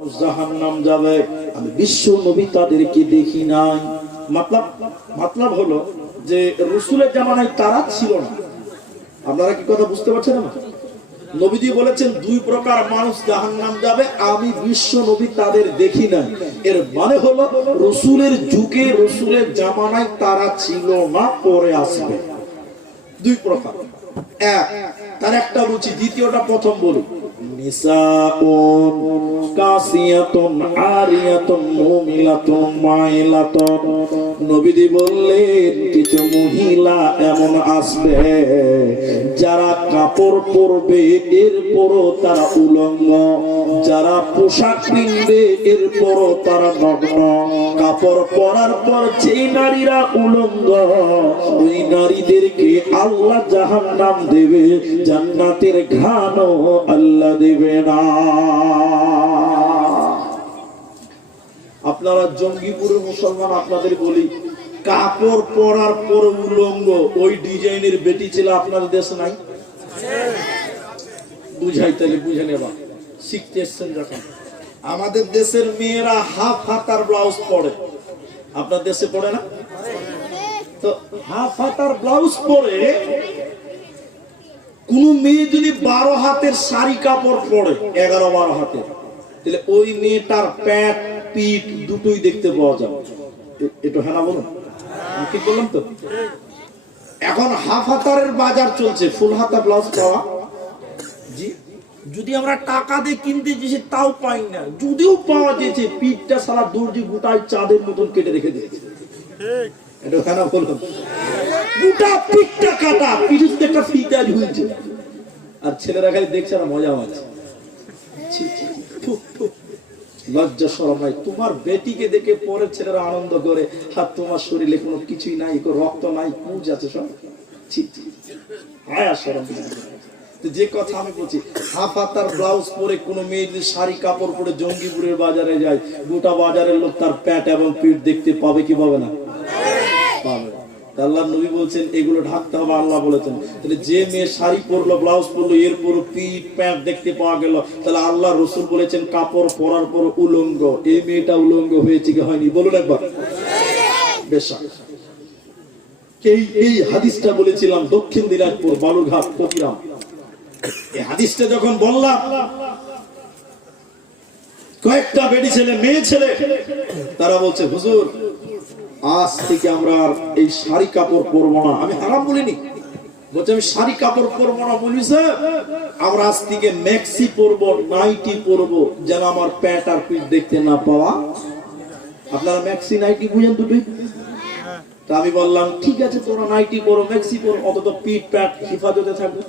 জাহান্নাম যাবে, আমি বিশ্ব নবী তাদেরকে দেখি নাই। মাতলাব হলো যে রাসূলের জামানায় তারা ছিল না। আপনারা কি কথা বুঝতে পারছেন না? নবীজি বলেছেন দুই প্রকার মানুষ জাহান্নাম যাবে, আমি বিশ্ব নবী তাদের দেখি নাই। এর মানে হলো রাসূলের যুগে রাসূলের জামানায় তারা ছিল না, পরে আসবে। দুই প্রকার। এক, তার একটা রুচি, দ্বিতীয়টা প্রথম বলি। নিসাউন কাসিয়াতুন আরিয়াতুন মুমিলাতুন মাইলাতুন, নবীজি বললেন কিছু মহিলা এমন আসবে যারা কাপড় পরবে এরপরও তারা উলঙ্গ, যারা পোশাক কিনবে এরপরও তারা নগ্ন। কাপড় পরার পর যে নারীরা উলঙ্গ, ওই নারীদেরকে আল্লাহ জাহান্নাম দেবে, জান্নাতের ঘ্রাণও আল্লাহ দেবে না। আপনারা জঙ্গিপুরের মুসলমান, আপনাদের বলি, কাপড় পরার পর উলঙ্গ ওই ডিজাইনের বেটি ছিল আপনাদের দেশে নাই? বুঝাই, তাহলে বুঝে নেবা, শিখতে এসছেন যখন। আমাদের দেশের মেয়েরা হাফ হাতার ব্লাউজ পরে, আপনার দেশে পড়ে না? তো হাফ হাতার ব্লাউজ পরে কোন মেয়ে যদি 12 হাতের শাড়ি কাপড় পরে, 11-12 হাতের, তাহলে ওই মেয়েটার প্যাট পিঠ দুটোই দেখতে পাওয়া যাবে। এটা হ্যাঁ না বলুন? ঠিক বললাম তো? এখন হাফ হাতারের বাজার চলছে, ফুল হাতা ব্লাউজ পাওয়া জি, যদি আমরা টাকা দিয়ে কিনতে যেছি তাও পাই না, যদিও পাওয়া যেছে পিঠটা সারা দর্জি গোটায় চাঁদের মতন কেটে রেখে দিয়েছে। এটা হ্যাঁ না বলুন? গোটা পিঠটা কাটা, পিঠে একটা ফিতা ঝুলছে, আর ছেলেরা খালি দেখছে না, মজা আছে। লজ্জা শরম নাই? তোমার বেটিকে দেখে পরের ছেলেরা আনন্দ করে, আর তোমার শরীরে কোনো কিছুই নাই, রক্ত নাই, পুজ আছে সব। হায়া শরম। যে কথা আমি বলছি, হাফ হাতার ব্লাউজ পরে কোন মেয়ে যদি শাড়ি কাপড় পরে জঙ্গিপুরের বাজারে যায়, গোটা বাজারের লোক তার প্যাট এবং পিঠ দেখতে পাবে কি পাবে না? পাবে। আল্লাহ নবী বলছেন এগুলো ঢাকতে হবে, আল্লাহ বলেছেন। তাহলে যে মেয়ে শাড়ি পরলো, ব্লাউজ পরলো, এরপর পিঠ প্যান্ট দেখতে পাওয়া গেল, তাহলে আল্লাহ রাসূল বলেছেন কাপড় পরার পর উলঙ্গ। এই মেয়েটা উলঙ্গ হয়েছে কি হয়নি বলুন একবার? বেশ, এই হাদিসটা বলেছিলাম দক্ষিণ দিনাজপুর বালুরঘাট ফকিরাম। এই হাদিসটা যখন বললাম, কয়েকটা বেটি ছেলে মেয়ে ছেলে তারা বলছে হুজুর আজ থেকে আমরা এই শাড়ি কাপড় পরবো না। আমি হারাম বলিনি, বলছে আমি শাড়ি কাপড় পরবো না, বলিছে আমরা আজ থেকে ম্যাক্সি পরবো, নাইটি পরবো, যেন আমার প্যান্ট আর পিঠ দেখতে না পাওয়া। আপনারা ম্যাক্সি নাইটি বুঝেন দুটোই? তা আমি বললাম ঠিক আছে, তোমরা নাইটি পরো, ম্যাক্সি পরো, অন্তত পিঠ প্যান্ট হেফাজতে থাকবে।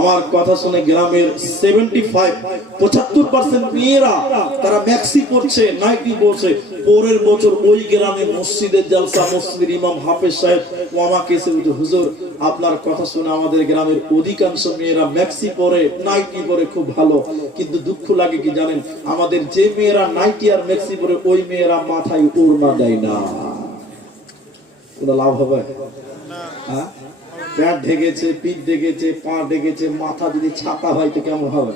আমার কথা শুনে গ্রামের 75% মেয়েরা তারা ম্যাক্সি পরছে, নাইটি পরছে। পরের বছর ওই গ্রামে মসজিদের জালসা, মসজিদের ইমাম হাফেজ সাহেব ও আমাকে এসে বলছে হুজুর আপনার কথা শুনে আমাদের গ্রামের অধিকাংশ মেয়েরা ম্যাক্সি পরে, নাইটি পরে, খুব ভালো, কিন্তু দুঃখ লাগে কি জানেন, আমাদের যে মেয়েরা নাইটি আর ম্যাক্সি পরে ওই মেয়েরা মাথায় ওড়না দেয় না। কোনো লাভ হবে? হ্যাঁ, প্যাট ঢেকেছে, পিঠ ঢেকেছে, পা ঢেকেছে, মাথা যদি ছাতা হয় তো কেমন হবে?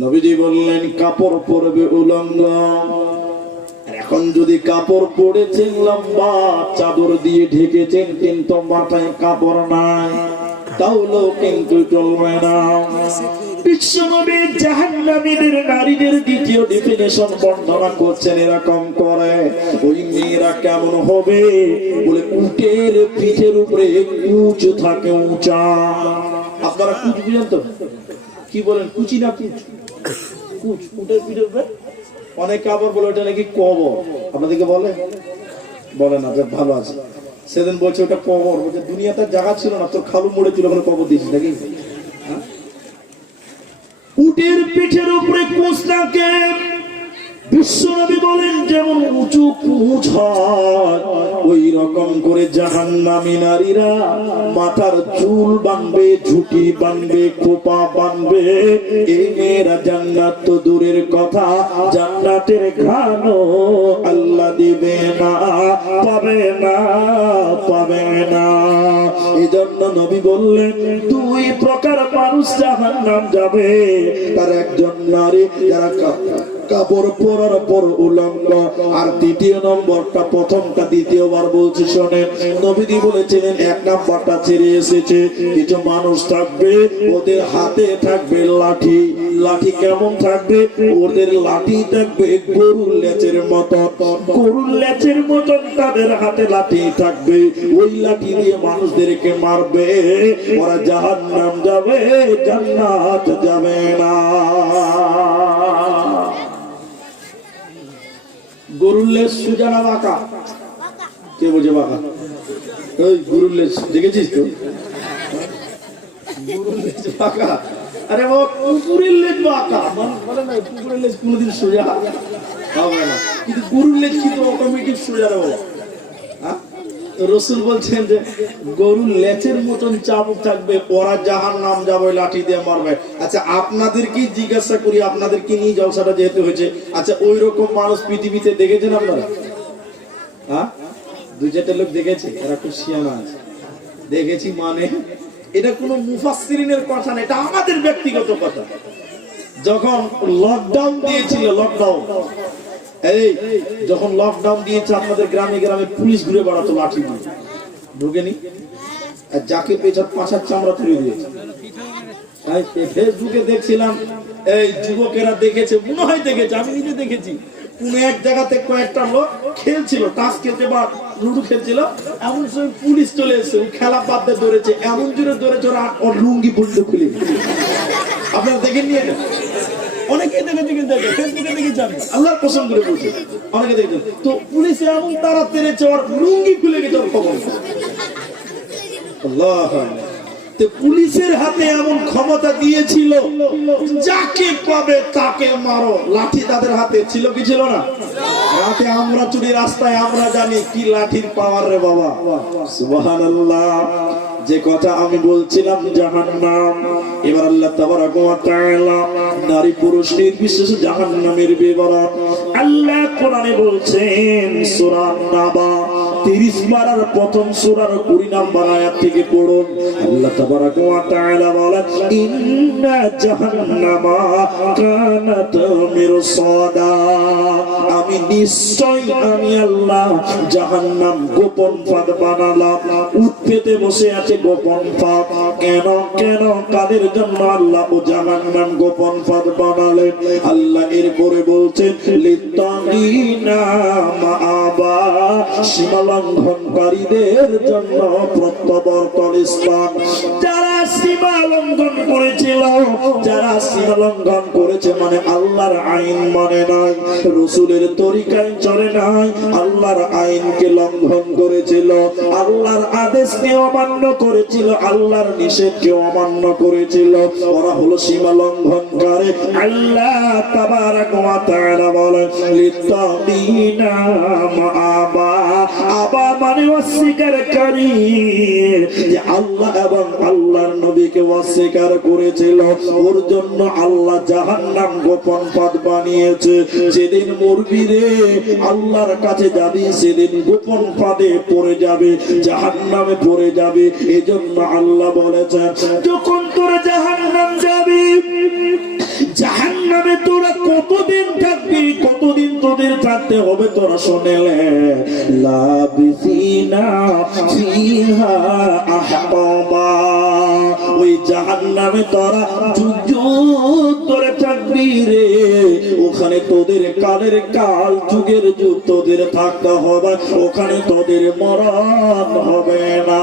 নবীজি বললেন কাপড় পরবে উলঙ্গ। এখন যদি কাপড় পরেছেন লম্বা চাদর দিয়ে ঢেকেছেন, কিন্তু মাথায় কাপড় নাই, তাহলেও কিন্তু চলবে না। বিশ্বনবী জাহান্নামীদের নারীদের দ্বিতীয় ডেফিনেশন বর্ণনা করছেন এরকম করে, ওই মেয়েরা কেমন হবে বলে, উটের পিঠের উপরে কুচ থাকে উঁচা। আপনারা কুচ বুঝেন তো? কি বলেন, কুচি না কুচ? কুচ, উটের পিঠের উপরে। অনেকে আবার বলে ওটা নাকি কবর। আপনাদেরকে বলে? বলে না, ভালো আছে। সেদিন বলছে ওটা কবর, বলছে দুনিয়াতে জায়গা ছিল না, তোর খালু মরে ছিল, ওখানে কবর দিয়েছিস নাকি? উটের পিঠের উপরে কুচ থাকে। বিশ্বনবী বলেন যেমন উঁচু কুচ হয়, ওই রকম করে জাহান্নামী নারীরা মাথার চুল বাঁধবে, ঝুঁটি বাঁধবে, খোপা বাঁধবে। এই মেয়েরা জান্নাত তো দূরের কথা, জান্নাতের ঘ্রাণও আল্লাহ দিবে না, পাবে না, পাবে না। এজন্য নবী বললেন দুই প্রকার প্রকার মানুষ জাহান্নাম যাবে। তার একজন নারী যারা কাপড় পরার পর উলঙ্গ। আর দ্বিতীয় নম্বরটা প্রথমটা দ্বিতীয়বার বলছি শোনেন, নবীজি বলেছিলেন এক নাম্বারটা ছেড়ে এসেছে। কিছু মানুষ থাকবে ওদের হাতে থাকবে লাঠি। লাঠি কেমন থাকবে? ওদের লাঠি থাকবে গরুর লেজের মতন। গরুর লেজের মতন তাদের হাতে লাঠি থাকবে। ওই লাঠি দিয়ে মানুষদেরকে মারবে। ওরা জাহান্নাম যাবে, জান্নাত যাবে না। গরুর লেজ সোজা না বাঁকা? কে বোঝে বাঁকা? ওই গরুর লেজ দেখেছিস তো? গরুর লেজ বাঁকা। আরে বাবা, কুকুরের লেজ বাঁকা বলে না, কুকুরের লেজ কোনোদিন সোজা হবে না, কিন্তু গরুর লেজ কিন্তু অটোমেটিক সোজা রে বাবা। রসুল বলছেন যে গরুর লেজের মতন চাবুক থাকবে, ওরা জাহান্নাম যাবে, লাঠি দিয়ে মারবে। আচ্ছা আপনাদেরকে জিজ্ঞাসা করি, আপনাদেরকে নিয়ে জলসাটা যেহেতু হয়েছে, আচ্ছা ওই রকম মানুষ পৃথিবীতে দেখেছেন আপনারা? হ্যাঁ, দুই চারটা লোক দেখেছে, এরা খুব শিয়ানা আছে। দেখেছি মানে এটা কোনো মুফাসসিরিনের কথা না, এটা আমাদের ব্যক্তিগত কথা। যখন লকডাউন দিয়েছিল, লকডাউন যখন লকডাউন দিয়েছে, আপনাদের গ্রামে গ্রামে পুলিশ ঘুরে বেড়াতো লাঠি দিয়ে, ঢুকেনি? আর যাকে পেছন পাঁচার চামড়া তুলে দিয়েছে। ফেসবুকে দেখছিলাম, এই যুবকেরা দেখেছে, মনে হয় দেখেছে, আমি নিজে দেখেছি। কোন এক জায়গাতে কয়েকটা লোক খেলছিল, তাস খেলতে বা লুডু খেলছিল, এমন সময় পুলিশ চলে এসেছে, খেলা বাদ দিয়ে ধরেছে, এমন জোরে ধরেছে ওর লুঙ্গি বন্ধু খুলে। আপনারা দেখেন নিয়ে অনেকে দেখেছি, কিন্তু ফেসবুকে দেখেছি আমি, আল্লাহর কসম করে বলছি অনেকে দেখেছেন। তো পুলিশ এমন তারা তেড়েছে, ওর লুঙ্গি খুলে গেছে, ওর খবর। আল্লাহ, পুলিশের হাতে এমন ক্ষমতা দিয়েছিল, যাকে পাবে তাকে মারো, লাঠি তাদের হাতে ছিল কি ছিল না? রাতে আমরা চুরি রাস্তায়, আমরা জানি কি লাঠির পাওয়ার রে বাবা। সুবহানাল্লাহ। যে কথা আমি বলছিলাম জাহান্নাম, এবার আল্লাহ তাবারাকা ওয়া তাআলা নারী পুরুষ নির্বিশেষে জাহান্নামের বিবরণ আল্লাহ কোরআনে বলছেন। সূরা নাবা 30 পারার প্রথম সূরার 20 নম্বর আয়াত থেকে পড়ুন। আল্লাহ তাবারাকা ওয়া তাআলা বলেন, ইন্না জাহান্নামা কানাত মিরসাদা। আমি নিশ্চয়, আমি আল্লাহ জাহান্নাম গোপন ফাঁদ বানালাম। উৎপেতে বসে আছে গোপন ফাঁদ। কেন কেন কাদের জন্য আল্লাহ ও জাহান্নাম গোপন ফাঁদ বানালেন? আল্লাহ এরপরে বলছেন, লিত্তাগিনা মাআবা, সীমা লঙ্ঘনকারীদের জন্য প্রত্যাবর্তন স্থান। যারা সীমা লঙ্ঘন করেছিল, যারা সীমা লঙ্ঘন করেছে মানে আল্লাহর আইন মানে নাই, রাসূলের তরিকায় চলে নাই, আল্লাহর আইনকে লঙ্ঘন করেছিল, আল্লাহর আদেশকে অমান্য করেছিল, আল্লাহর নিষেধকে অমান্য করেছিল, ওরা হলো সীমা লঙ্ঘনকারী। আল্লাহ তাবারাকা ওয়া তাআলা বলেন, লিত্তাগিনা মাআবা। আবা মানে অস্বীকারী, যে আল্লাহ এবং আল্লাহর নবীকে অস্বীকার করেছিল, ওর জন্য আল্লাহ জাহান্নাম গোপন পথ বানিয়েছে। যেদিন মরবি রে, আল্লাহর কাছে যাবি, সেদিন গোপন পথে পড়ে যাবে, জাহান্নামে পড়ে যাবে। এজন্য আল্লাহ বলেছেন, যখন তোরা জাহান্নাম যাবি, জাহান্নামে তোরা কতদিন থাকবি, কতদিন তোদের থাকতে হবে তোরা শুনেলে, লাবিসিনা ফিহা আহকাবা। ওই জাহান্নামে তোরা যুগ যুগ ধরে থাকবি রে, ওখানে তোদের কালের কাল, যুগের যুগ তোদের থাকতে হবে, ওখানে তোদের মরণ হবে না।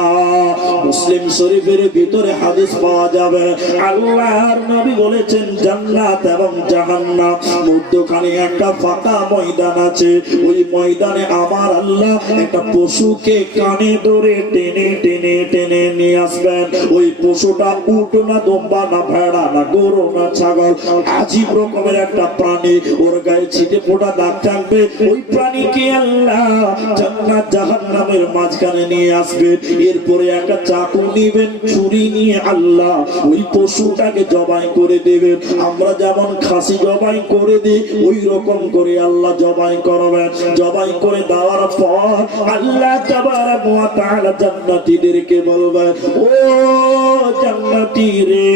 মুসলিম শরীফের ভিতরে হাদিস পাওয়া যাবে, আল্লাহর নবী বলেছেন, জান্নাত এবং জাহান্নাম মধ্যখানে একটা ফাঁকা ময়দান আছে। ওই ময়দানে আমার আল্লাহ একটা পশুকে কানে ধরে টেনে টেনে টেনে নিয়ে আসবেন। ওই পশুটা উট না, দম্বা না, ভেড়া না, গরু না, ছাগল, আজীব রকমের একটা প্রাণী। ওর গায়ে ছিটে ফোটা দাগ থাকবে, ওই প্রাণীকে আল্লাহ জান্নাত জাহান্নামের মাঝখানে নিয়ে আসবে। এরপরে একটা চাকু নিবেন, ছুরি নিয়ে আল্লাহ ওই পশুটাকে জবাই করে দেবে। আমরা যেমন খাসি জবাই করে দিই, ওই রকম করে আল্লাহ জবাই করবেন। জবাই করে দেওয়ার পর আল্লাহ তাবারক ওয়া তাআলা জান্নাতীদেরকে বলবেন, ও জান্নাতী রে,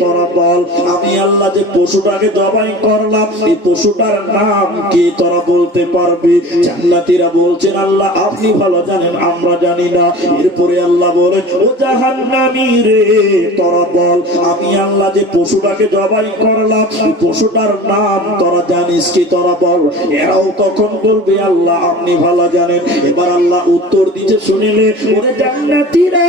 তোরা বল আমি আল্লাহ যে পশুটাকে জবাই করলাম, এই পশুটার নাম কি তোরা বলতে পারবি? জান্নাতীরা বলছেন, আল্লাহ আপনি ভালো জানেন, আমরা জানি না। এরপরে আল্লাহ বলে, ও জাহান্নামী রে, তোরা বল আমি আল্লাহ যে পশুটাকে জবাই করলাম, এই পশুটার নাম তোরা জানিস কি? তোরা বল। এরাও তখন বলবে, আল্লাহ আপনি ভালো জানেন। এবার আল্লাহ উত্তর দিতে শুনিলে, ওরে জান্নাতীরা,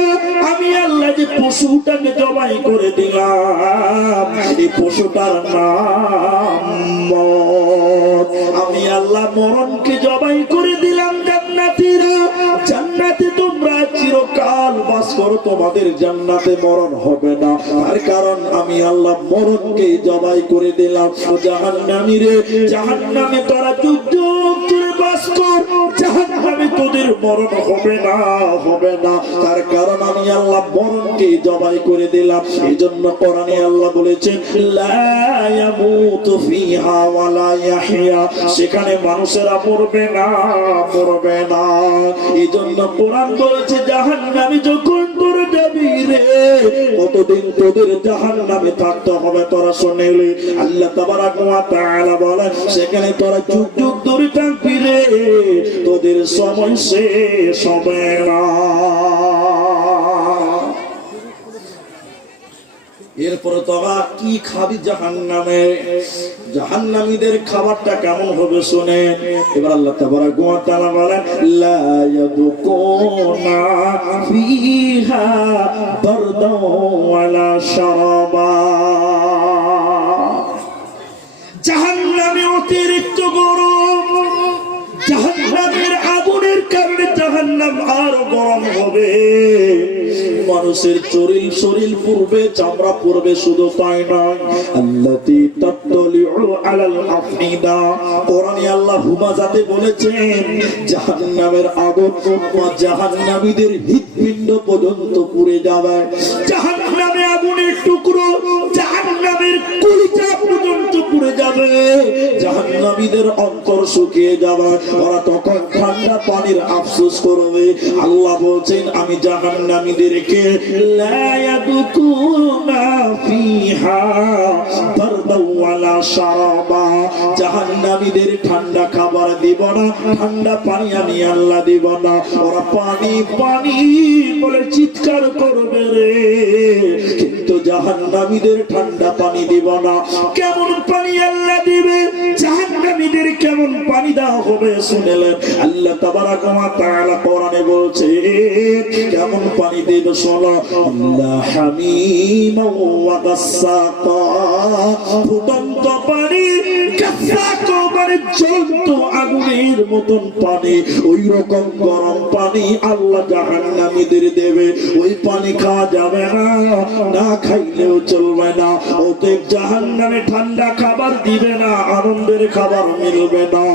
আমি আল্লাহ যে পশুটাকে জবাই করে দিলাম, এই পশুটার নাম মওত। আমি আল্লাহ মরণকে জবাই করে দিলাম। জান্নাতীরা, জান্নাতে তোমরা চিরকাল বাস করো, তোমাদের জান্নাতে মরণ হবে না। তার কারণ আমি আল্লাহ মরণকে জবাই করে দিলাম। জাহান্নামী রে, জাহান্নামে তোরা যুগ যুগ ধরে বাস কর, জাহান্নামে তোদের মরণ হবে না, হবে না। তার কারণ আমি আল্লাহ মরণকে জবাই করে দিলাম। এই জন্য কোরআনে আল্লাহ বলেছেন, লা ইয়ামুতু ফিহা ওয়া লা ইয়াহইয়া, সেখানে মানুষেরা মরবে না, মরবে না। এই জন্য কোরআন বলেছে, জাহান্নামে যখন তোরা যাবি রে, কতদিন তোদের জাহান্নামে থাকতে হবে তোরা শুনলে। আল্লাহ তাবারক ওয়া তাআলা বলেন, সেখানে তোরা যুগ যুগ ধরে থাকবি রে, তোদের সময় শেষ হবে না। এরপরে তোরা কি খাবি জাহান্নামে? জাহান্নামীদের খাবারটা কেমন হবে শুনেন। এবার আল্লাহ তাবারক ওয়া তাআলা বলেন, লা ইয়াদুকুনা ফিহা বারদাও ওয়ালা শারাবা। জাহান্নামে অতিরিক্ত গরম, জাহান্নামের আগুনের কারণে জাহান্নাম আরো গরম হবে। মানুষের শরীর পূর্বে, চামড়া পূর্বে, শুধু তাই নয়, আল্লাতী তাত্তালিউ আলাল আফনিদা, কোরআনে আল্লাহ হুমাজাতে বলেছেন, জাহান্নামের আগুন জাহান্নামীদের হৃৎপিণ্ড পর্যন্ত পুড়ে যাবে। জাহান্নামে আগুনের টুকরো জাহান্নামের কলিজা পর্যন্ত পুড়ে যাবে। জাহান্নামীদের অন্তর শুকিয়ে যাবে। ওরা তখন ঠান্ডা পানির আফসোস করবে। আল্লাহ বলছেন, আমি জাহান্নামীদেরকে লা ইয়াদুকুনা ফিহা বারদাও ওয়ালা শারাবা, জাহান্নামীদের ঠান্ডা খাবার দিব না, ঠান্ডা পানি আমি আল্লাহ দিব না। ওরা পানি পানি বলে চিৎকার করবে রে, কিন্তু জাহান্নামীদের ঠান্ডা পানি দিব না। কেমন পানি আল্লাহ দিবে? জাহান্নামীদের কেমন পানি দেওয়া হবে শুনলেন। আল্লাহ তাবারক ওয়া তাআলা কোরআনে বলছে, কেমন পানি দেবে শোনো, আল্লাহ হামিমা ওয়া গাসসাকা, ফুটন্ত পানি, গাসসাকা মানে জ্বলন্ত আগুনের মতন পানি, ওই রকম গরম পানি আল্লাহ জাহান্নামীদের দেবে। ওই পানি খাওয়া যাবে না, না খাইলেও চলবে না। অতএব জাহান্নামে ঠান্ডা খাবার দিবে না, আনন্দের খাবার মিলবে না।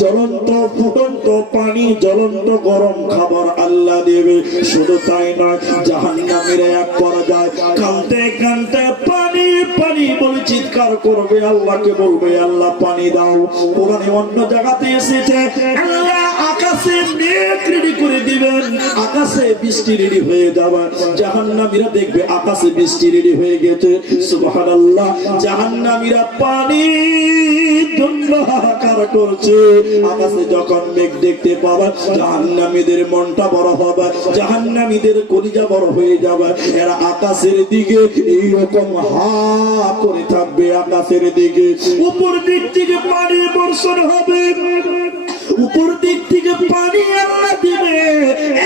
জ্বলন্ত ফুটন্ত পানি, জ্বলন্ত গরম খাবার আল্লাহ দেবে। শুধু তাই নয়, জাহান্নামীরা এক পর্যায়ে কাঁদতে কাঁদতে পানি পানি বলে চিৎকার করবে, আল্লাহকে বলবে, আল্লাহ পানি দাও। কোরআনে অন্য জায়গাতে এসেছে, আল্লাহ আকাশে মেঘ রেডি করে দিবেন, আকাশে বৃষ্টি রেডি হয়ে যাবে। জাহান্নামীরা দেখবে আকাশে বৃষ্টি রেডি হয়ে গেছে। সুবহানাল্লাহ, জাহান্নামীরা পানি জন্য হাহাকার করছে। আকাশে যখন মেঘ দেখতে পাবে, জাহান্নামীদের মনটা বড় হবে, জাহান্নামীদের কলিজা বড় হয়ে যাবে। এরা আকাশের দিকে এইরকম হা করে থাকবে, আকাশের দিকে উপর দিক থেকে পানি বর্ষণ হবে। উপর দিক থেকে পানি আল্লাহ দিবে,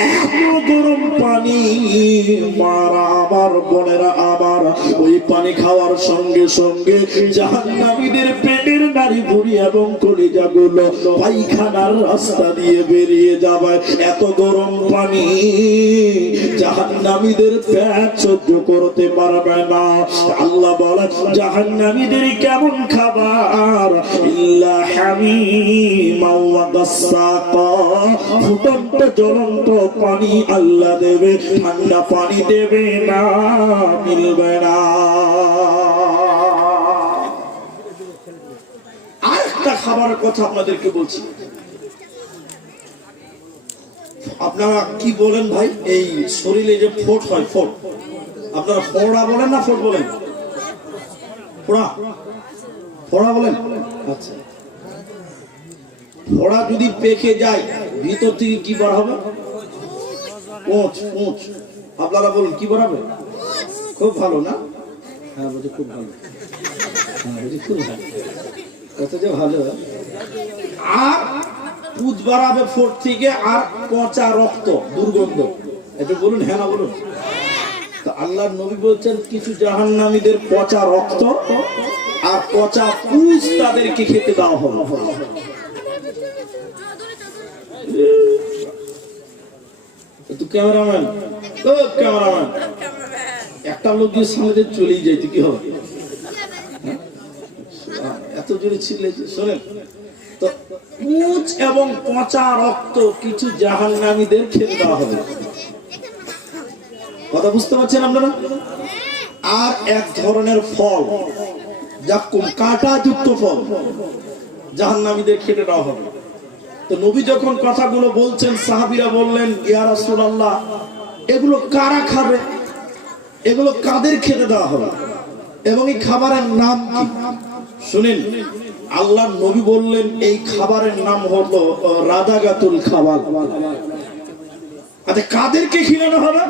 এত গরম পানি। মারা আমার, বোনেরা আমার, ওই পানি খাওয়ার সঙ্গে সঙ্গে জাহান্নামীদের পেটের নাড়ি ভুঁড়ি এবং কলিজাগুলো পায়খানার রাস্তা দিয়ে বেরিয়ে যাবে। এত গরম পানি জাহান্নামীদের পেট সহ্য করতে পারবে না। আল্লাহ বলেন জাহান্নামীদের কেমন খাবার, ইল্লা হামিমা ওয়া গাসসাকা, ফুটন্ত জ্বলন্ত পানি আল্লাহ দেবে, ঠান্ডা পানি দেবে না, মিলবে না। আরেকটা খাবারের কথা আপনাদেরকে বলছি। আপনারা কি বলেন ভাই, এই শরীরে যে ফোট হয়, ফোট আপনারা ফোড়া বলেন না ফোট বলেন? ফোড়া, ফোড়া বলেন। আচ্ছা, ফোড়া যদি পেকে যায় ভিতর থেকে কি বার হবে? পোঁচ, পোঁচ। আপনারা বলুন কি বাড়াবে? খুব ভালো না? হ্যাঁ বুঝি খুব ভালো, হ্যাঁ বুঝি খুব ভালো, কত যে ভালো। আর পুঁজ বাড়াবে ফোট থেকে, আর পচা রক্ত, দুর্গন্ধ। এটা বলুন হ্যাঁ না বলুন। তো আল্লাহর নবী বলছেন কিছু জাহান্নামীদের পচা রক্ত আর পচা পুঁজ তাদেরকে খেতে দেওয়া হবে। তো ক্যামেরাম্যান, ও ক্যামেরাম্যান, একটা লোক দিয়ে সামনে চলেই যাইতে কি হবে? এত জোরে ছিলে। শোনেন তো, পুঁজ এবং পচা রক্ত কিছু জাহান্নামীদের খেতে দেওয়া হবে। কথা বুঝতে পারছেন আপনারা? আর এক ধরনের ফল, যাকুম, কাঁটাযুক্ত ফল, জাহান্নামীদের খেতে দেওয়া হবে। তো নবী যখন কথাগুলো বলছেন, সাহাবীরা বললেন ইয়া রাসূলুল্লাহ, এগুলো কারা খাবে, এগুলো কাদের খেতে দেওয়া হবে, এবং এই খাবারের নাম কি? শুনেন, আল্লাহর নবী বললেন এই খাবারের নাম হলো রাদাগাতুল খাবার। আচ্ছা, কাদেরকে খিলানো হবে?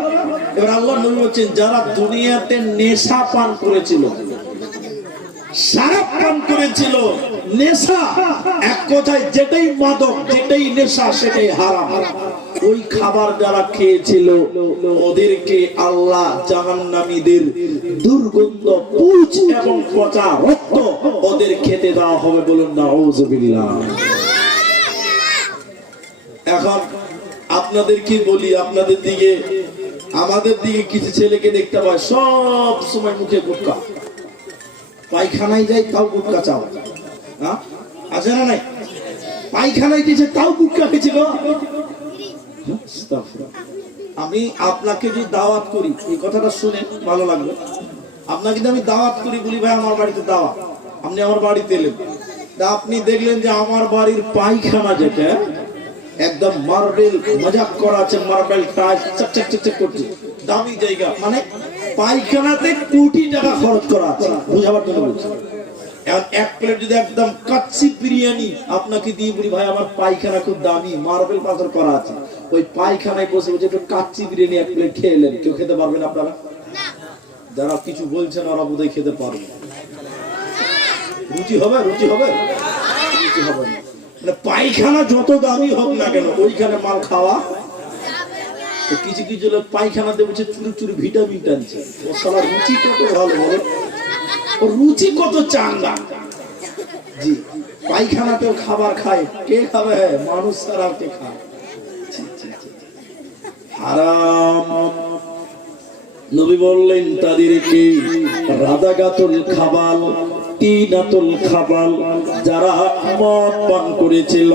এবার আল্লাহর নবী বলছেন যারা দুনিয়াতে নেশা পান করেছিল, শরাব পান করেছিল, নেশা, এক কথায় যেটাই মাদক, যেটাই নেশা, সেটাই হারাম, ওই খাবার যারা খেয়েছিল ওদেরকে আল্লাহ জাহান্নামীদের দুর্গন্ধ পুঁজ এবং পচা রক্ত ওদের খেতে দেওয়া হবে। বলুন নাউযুবিল্লাহ। এখন আপনাদের কি বলি, আপনাদের দিকে, আমাদের দিকে কিছু ছেলেকে দেখতে পায় সব সময় মুখে গুটকা, পায়খানায় যায় তাও গুটকা চাও, হ্যাঁ আছে না নাই? পায়খানায় গেছে তাও গুটকা খেয়েছিল। আমি আপনাকে যদি দাওয়াত করি, এই কথাটা শুনে ভালো লাগবে, আপনাকে যদি আমি দাওয়াত করি, বলি ভাই আমার বাড়িতে দাওয়াত, আপনি আমার বাড়িতে এলেন, আপনি দেখলেন যে আমার বাড়ির পায়খানা যেটা একদম মার্বেল, মজাক করা আছে, মার্বেল টাইলস চকচক চকচক করছে, দামি জায়গা, মানে পায়খানাতে কোটি টাকা খরচ করা আছে, বুঝাবার জন্য বলছি। এখন এক প্লেট যদি একদম কাচ্চি বিরিয়ানি আপনাকে দিয়ে বলি ভাই আমার পায়খানা খুব দামি, মার্বেল পাথর করা আছে, ওই পায়খানায় বসে বসে একটু কাচ্চি বিরিয়ানি এক প্লেট খেয়ে এলেন, কেউ খেতে পারবেন আপনারা? যারা কিছু বলছেন ওরা বোধহয় খেতে পারবে। রুচি হবে? রুচি হবে? রুচি হবে না। পায়খানা যত দামি হোক না কেন, ওইখানে মাল খাওয়া। কিছু কিছু লোক পায়খানাতে বসে চুরি চুরি ভিটামিন টানছে, ও সালা রুচি কত ভালো, বলো রুচি কত চাঙ্গা। জি, পায়খানাতেও খাবার খায়, কে খাবে? মানুষ ছাড়া কে খায়? হারাম। নবী বললেন তাদেরকে রাদাগাতুল খাবাল, তিনাতুল খাবাল, যারা মদ পান করেছিল,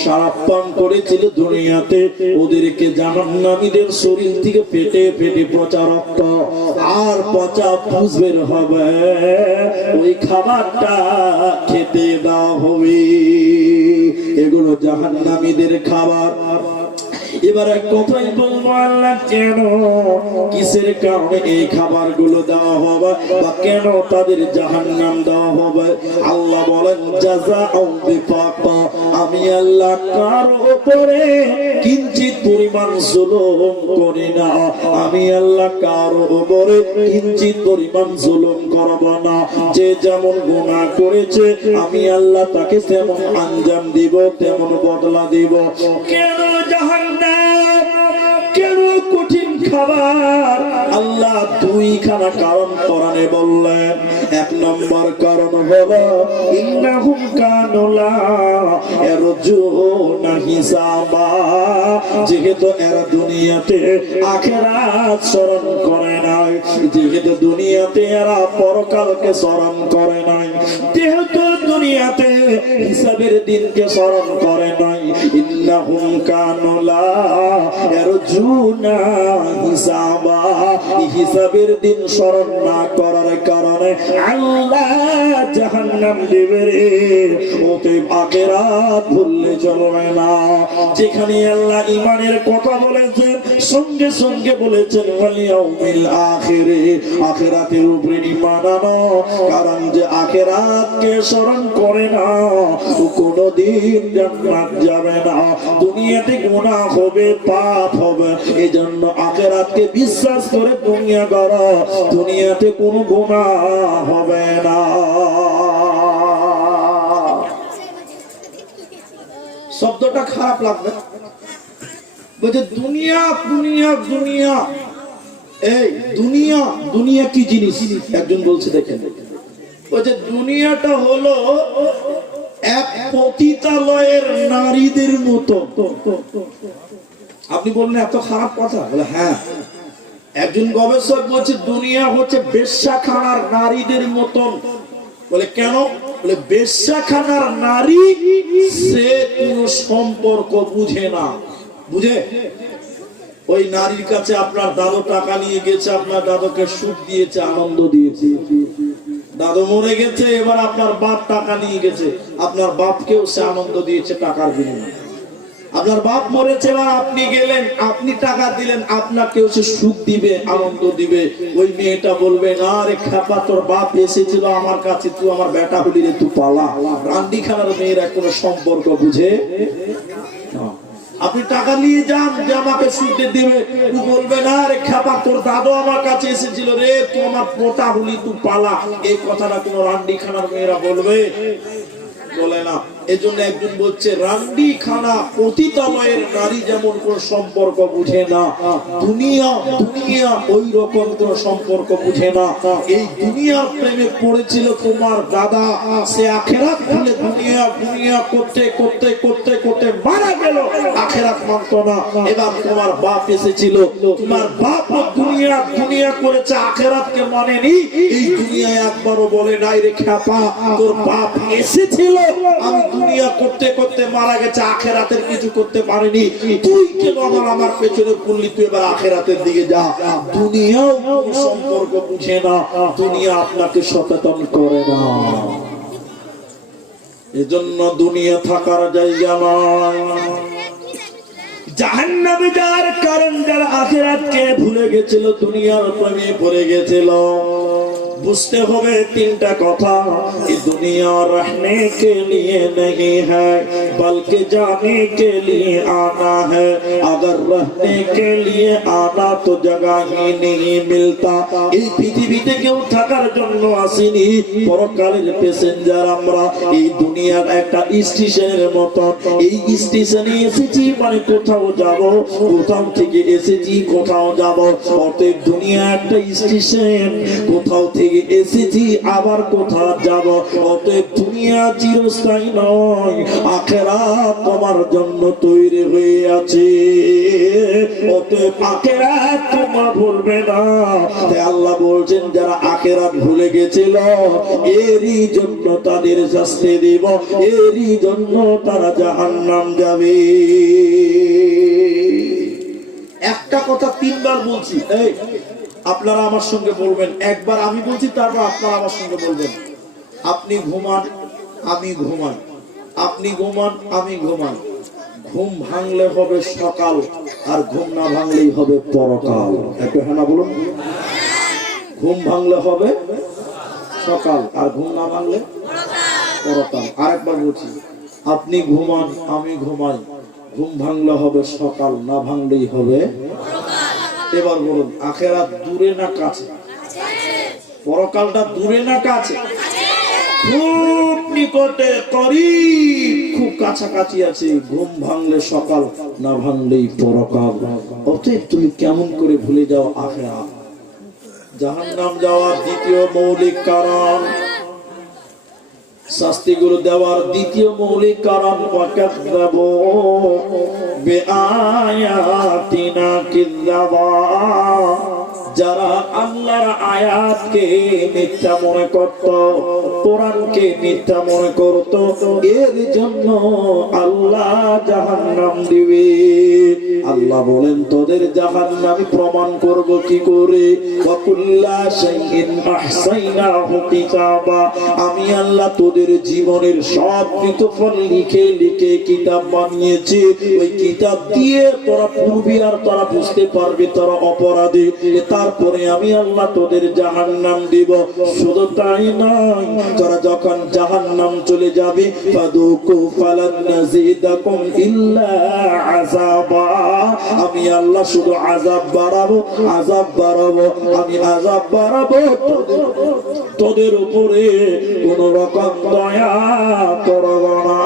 শরাব পান করেছিল দুনিয়াতে, ওদেরকে জাহান্নামীদের শরীর থেকে পেটে পেটে পচা রক্ত আর পচা পুঁজ বের হবে, ওই খাবারটা খেতে দেওয়া হবে। এগুলো জাহান্নামীদের খাবার। এবার এক কথাই বলবো, আল্লাহ কেন, কিসের কারণে এই খাবার গুলো দেওয়া হবে বা কেন তাদের জাহান্নাম দেওয়া হবে? আল্লাহ বলেন জাযাউন বিফাকা, আমি আল্লাহ কারো উপরে কিঞ্চিত পরিমাণ জুলুম করি না, আমি আল্লাহ কারো উপরে কিঞ্চিত পরিমাণ জুলুম করব না। যে যেমন গুনাহ করেছে আমি আল্লাহ তাকে তেমন আঞ্জাম দিব, তেমন বদলা দিব। কেন জাহান্নাম, কেন কঠিন খাবার? আল্লাহ দুইখানা কারণ কোরআনে বললেন। এক নম্বর কারণ হলো ইন্নাহুম কানু লা ইয়ারজুনা হিসাবা, যেহেতু এরা দুনিয়াতে আখিরাত স্মরণ করে নাই, যেহেতু দুনিয়াতে এরা পরকালকে স্মরণ করে নাই, যেহেতু দুনিয়াতে হিসাবের দিনকে স্মরণ করে নাই, ইন্নাহুম কানু লা ইয়ারজুনা হিসাবা, হিসাবের দিন স্মরণ না করার কারণে আল্লাহ জাহান্নাম দিবে রে। ওতে আখিরাত ভুললে চলবে না। যেখানে আল্লাহ ঈমানের কথা বলেছেন সঙ্গে সঙ্গে বলেছেন ওয়াল ইয়াউমিল আখিরে, আখিরাতের উপরে ঈমান আনো। কারণ যে আখিরাতকে স্মরণ করে না ও কোনোদিন জান্নাত যাবে না। দুনিয়াতে গুনাহ হবে, পাপ হবে, এজন্য আখিরাতকে বিশ্বাস করে দুনিয়া করো, দুনিয়াতে কোনো গুনাহ হবে না। শব্দটা খারাপ লাগবে, বলছে দুনিয়া দুনিয়া দুনিয়া। এই দুনিয়া, দুনিয়া কি জিনিস? একজন বলছে দেখেন, বলছে দুনিয়াটা হলো এক পতিতালয়ের নারীদের মতো। আপনি বললেন এত খারাপ কথা? বলে হ্যাঁ। একজন গবেষক বলছে দুনিয়া হচ্ছে বেশ্যাখানার নারীদের মতন। বলে কেন? বলে বেশ্যাখানার নারী সে কোন সম্পর্ক বুঝে না। বুঝে? ওই নারীর কাছে আপনার দাদু টাকা নিয়ে গেছে, আপনার দাদুকে সুখ দিয়েছে, আনন্দ দিয়েছে। দাদু মরে গেছে, এবার আপনার বাপ টাকা নিয়ে গেছে, আপনার বাপকেও সে আনন্দ দিয়েছে টাকার বিনিময়ে। আপনার বাপ মরেছে, এবার আপনি গেলেন, আপনি টাকা দিলেন, আপনাকেও সে সুখ দিবে, আনন্দ দিবে। ওই মেয়েটা বলবে না রে খাপা, তোর বাপ এসেছিল আমার কাছে, তুই আমার বেটা হলি রে, তুই পালা। রান্ডিখানার মেয়েরা কোনো সম্পর্ক বুঝে না। আপনি টাকা নিয়ে যান যে আমাকে সুখ দিবে, তুই বলবে না রে খাপা, তোর দাদু আমার কাছে এসেছিল রে, তুই আমার পোতা হলি, তুই পালা। এই কথাটা কোনো রান্ডিখানার মেয়েরা বলবে? বলে না। এজন্য একজন বলছে রান্ডিখানা পতিতালয়ের নারী যেমন কোন সম্পর্ক বুঝে না, দুনিয়া দুনিয়া ওই রকম কোন সম্পর্ক বুঝে না। এই দুনিয়ার প্রেমে পড়েছিল তোমার দাদা, সে আখিরাত ভুলে দুনিয়া দুনিয়া করতে করতে করতে করতে মারা গেল, আখিরাত মানত না। এবার তোমার বাপ এসেছিল, তোমার বাপ দুনিয়া দুনিয়া করেছে, আখিরাতকে মানেনি। এই দুনিয়ায় একবারও বলে নাই রে খ্যাপা, তোর বাপ এসেছিল, আমি দুনিয়া করতে করতে মারা গেছে, আখিরাতের কিছু করতে পারেনি, তুই কেন আমার পেছনে পড়লি, তুই এবার আখিরাতের দিকে যা। দুনিয়াও সম্পর্ক বুঝে না, দুনিয়া আপনাকে সচেতন করে না। এজন্য দুনিয়া থাকার জায়গা নয়। জাহান্নামে যাওয়ার কারণ যারা আখিরাতকে ভুলে গেছিল, দুনিয়ার প্রেমে পড়ে গেছিল। বুঝতে হবে তিনটা কথা, ये दुनिया रहने के लिए नहीं है बल्कि जाने के लिए आना है, अगर रहने के लिए आना तो जगह ही नहीं मिलता। এই পৃথিবীতে কেউ থাকার জন্য আসেনি, পরকালের প্যাসেঞ্জার আমরা। এই দুনিয়ার একটা স্টেশনের মতো, এই স্টেশনে এসেছি মানে কোথাও যাব, কোথাও থেকে এসেছি কোথাও যাব। অতএব দুনিয়া একটা স্টেশন, কোথাও থেকে এসেছি আবার কোথাও যাব। অতএব দুনিয়া চিরস্থায়ী নয়, আখিরাত তোমার জন্য তৈরি হয়ে আছে। অতএব আখিরাত তোমরা ভুলবে না। তাই আল্লাহ বলছেন যারা আখিরাত ভুলে গেছিল এরই জন্য তাদের শাস্তি দিব, এরই জন্য তারা জাহান্নাম যাবে। একটা কথা তিনবার বলছি, এই আপনারা আমার সঙ্গে বলবেন। একবার আমি বলছি, তারপর আপনারা আমার সঙ্গে বলবেন। আপনি ঘুমান আমি ঘুমান, আপনি ঘুমান আমি ঘুমান। ঘুম ভাঙলে হবে সকাল, আর ঘুম না ভাঙলেই হবে পরকাল। একটু হ্যাঁ না বলুন। ঘুম ভাঙলে হবে সকাল, আর ঘুম না ভাঙলে পরকাল। আরেকবার বলছি, আপনি ঘুমান, আমি ঘুমাই, ঘুম ভাঙলে হবে সকাল, না ভাঙলেই হবে এবার বলুন, আখেরাত দূরে না কাছে? পরকালটা দূরে না কাছে? খুব নিকটে, করিব, খুব কাছাকাছি আছে। ঘুম ভাঙলে সকাল, না ভাঙলেই পরকাল। অতএব তুমি কেমন করে ভুলে যাও আখিরাত? জাহান্নাম যাওয়ার দ্বিতীয় মৌলিক কারণ, শাস্তিগুলো দেওয়ার দ্বিতীয় মৌলিক কারণ, ওয়াকাযযাবু বিআয়াতিনা কিযাবা, যারা আল্লাহর আয়াতকে মিথ্যা মনে করত, কোরআনকে মিথ্যা মনে করত, এর জন্য আল্লাহ জাহান্নাম দিবে। আল্লাহ বলেন, তোদের জাহান্নামী প্রমাণ করব কি করে? ওয়া কুল্লা শাইইন আহসাইনাহু কিতাবা, আমি আল্লাহ তোদের জীবনের সব কৃতফল লিখে লিখে কিতাব বানিয়েছি। ওই কিতাব দিয়ে তোরা পূর্বী আর তোরা বুঝতে পারবি তোরা অপরাধী। তারপরে আমি আল্লাহ তোদের জাহান্নাম দিব। শুধু তাই নয়, তোরা যখন জাহান্নাম চলে যাবে, ফাদুকু ফালান নাজিদাকুম ইল্লা আযাবা, আমি আল্লাহ শুধু আযাব বাড়াবো, আযাব বাড়াবো, আমি আযাব বাড়াবো, তোদের উপরে কোন রকম দয়া করব না,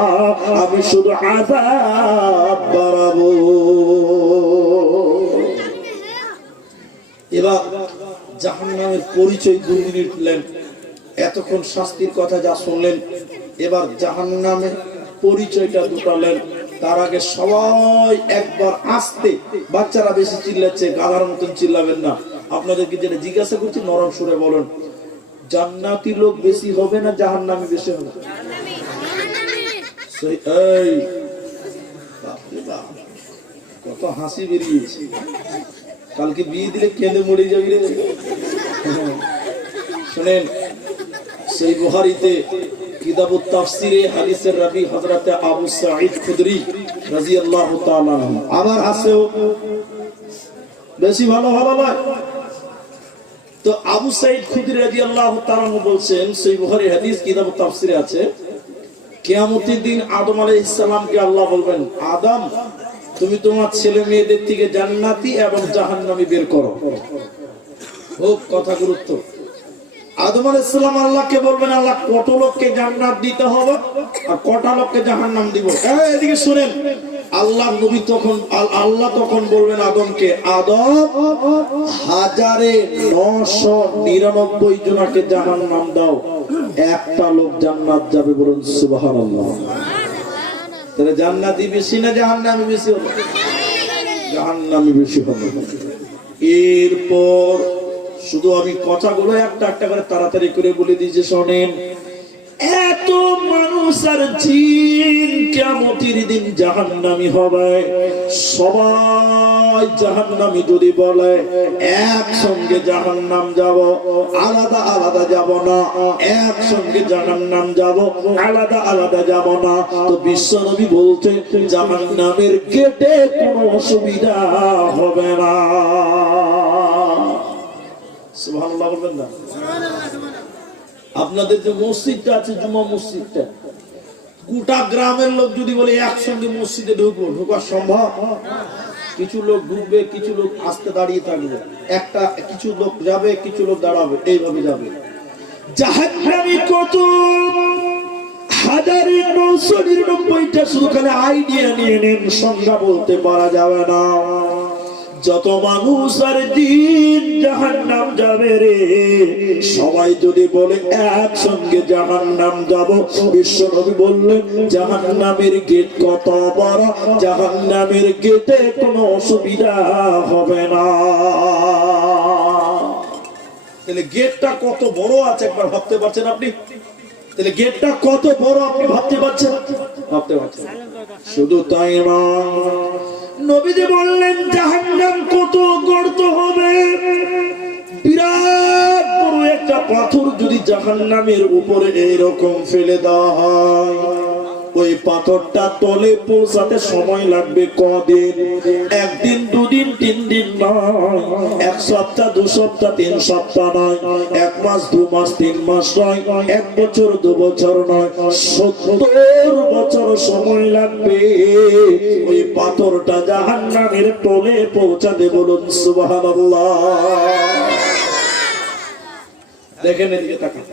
আমি শুধু আযাব বাড়াবো। এবার জাহান্নামের পরিচয় 2 মিনিট নেন। এতক্ষণ শাস্তির কথা যা শুনলেন, এবার জাহান্নামের পরিচয়টা দুটালেন। তার আগে সবাই একবার আস্তে, বাচ্চারা বেশি চিল্লাচ্ছে, গাধার মতন চিল্লাবেন না। আপনাদেরকে যেটা জিজ্ঞাসা করছি নরম সুরে বলেন, জান্নাতি লোক বেশি হবে না জাহান্নামী বেশি হবে? এই কত হাসি বেরিয়েছে, কালকে বিয়ে দিলে কেঁদে মরে যাবি রে। শুনেন, সেই বুখারীতে কিতাবুত তাফসিরে হাদিসের রাবি হযরত আবু সাঈদ খুদরি রাদিয়াল্লাহু তাআলা আনহু, আবার হাসেও বেশি ভালো ভালো নয়। তো আবু সাঈদ খুদরি রাদিয়াল্লাহু তাআলা আনহু বলছেন, সেই বুখারী হাদিস কিতাবুত তাফসিরে আছে, কিয়ামতের দিন আদম আলাইহিস সালামকে আল্লাহ বলবেন, আদম তুমি তোমার ছেলে মেয়েদের থেকে জান্নাতি এবং জাহান্নামী বের করো। খুব কথা গুরুত্ব। আদম আলাইহিস সালাম আল্লাহকে বলবেন, আল্লাহ কত লোককে জান্নাত দিতে হবে আর কটা লোককে জাহান্নাম দিব? এদিকে শুনেন, আল্লাহ তখন বলবেন আদমকে, আদম 1999 জনকে জাহান্নাম দাও, একটা লোক জান্নাত যাবে। বলুন সুবহানাল্লাহ। তাহলে জান্নাতি বেশি না জাহান্নামী বেশি হবে? জাহান্নামী বেশি হবে। এরপর শুধু আমি কথাগুলো একটা একটা করে তাড়াতাড়ি করে বলে দিয়েছি, শোনেন। এত মানুষ আর জিন কিয়ামতের দিন জাহান্নামী হবে। সবাই জাহান্নামী যদি বলে একসঙ্গে জাহান্নাম যাব, আলাদা আলাদা যাব না, একসঙ্গে জাহান্নাম যাব, আলাদা আলাদা যাব না। তো বিশ্বনবী বলতে, জাহান্নামের গেটে কোনো অসুবিধা হবে না। সুবহানাল্লাহ বলবেন না? আপনাদের যে মসজিদটা আছে, জুমা মসজিদটা, গোটা গ্রামের লোক যদি বলে একসঙ্গে মসজিদে ঢুকবো, ঢোকা সম্ভব? কিছু লোক ঢুকবে, কিছু লোক আস্তে দাঁড়িয়ে থাকবে, কিছু লোক যাবে, কিছু লোক দাঁড়াবে, এইভাবে যাবে। জাহান্নামী কত 1999টা, শুধু খালি আইডিয়া নিয়ে নেন, সংখ্যা বলতে পারা যাবে না। যত মানুষ আর দিন জাহান্নাম যাবে রে, সবাই যদি বলে একসঙ্গে জাহান্নাম যাব, বিশ্বনবী বললেন, জাহান্নামের গেট কত বড়, জাহান্নামের গেটে কোনো অসুবিধা হবে না। তাহলে গেটটা কত বড় আছে একবার ভাবতে পারছেন আপনি? তাহলে গেটটা কত বড় আপনি ভাবতে পারছেন? ভাবতে পারছেন? শুধু তাই নয়, নবীজি বললেন জাহান্নাম কত গর্ত হবে। বিরাট বড় একটা পাথর যদি জাহান্নামের উপরে এইরকম ফেলে দেওয়া হয়, ওই পাথরটা তলে পৌঁছাতে সময় লাগবে কদিন? 1 দিন 2 দুদিন তিন দিন নয়, এক সপ্তাহ দু সপ্তাহ তিন সপ্তাহ নয়, এক মাস দু মাস তিন মাস নয়, এক বছর দু বছর নয়, 70 বছর সময় লাগবে ওই পাথরটা জাহান্নামের তলে পৌঁছাতে। বলুন সুবহানাল্লাহ। দেখেন এদিকে তাকান।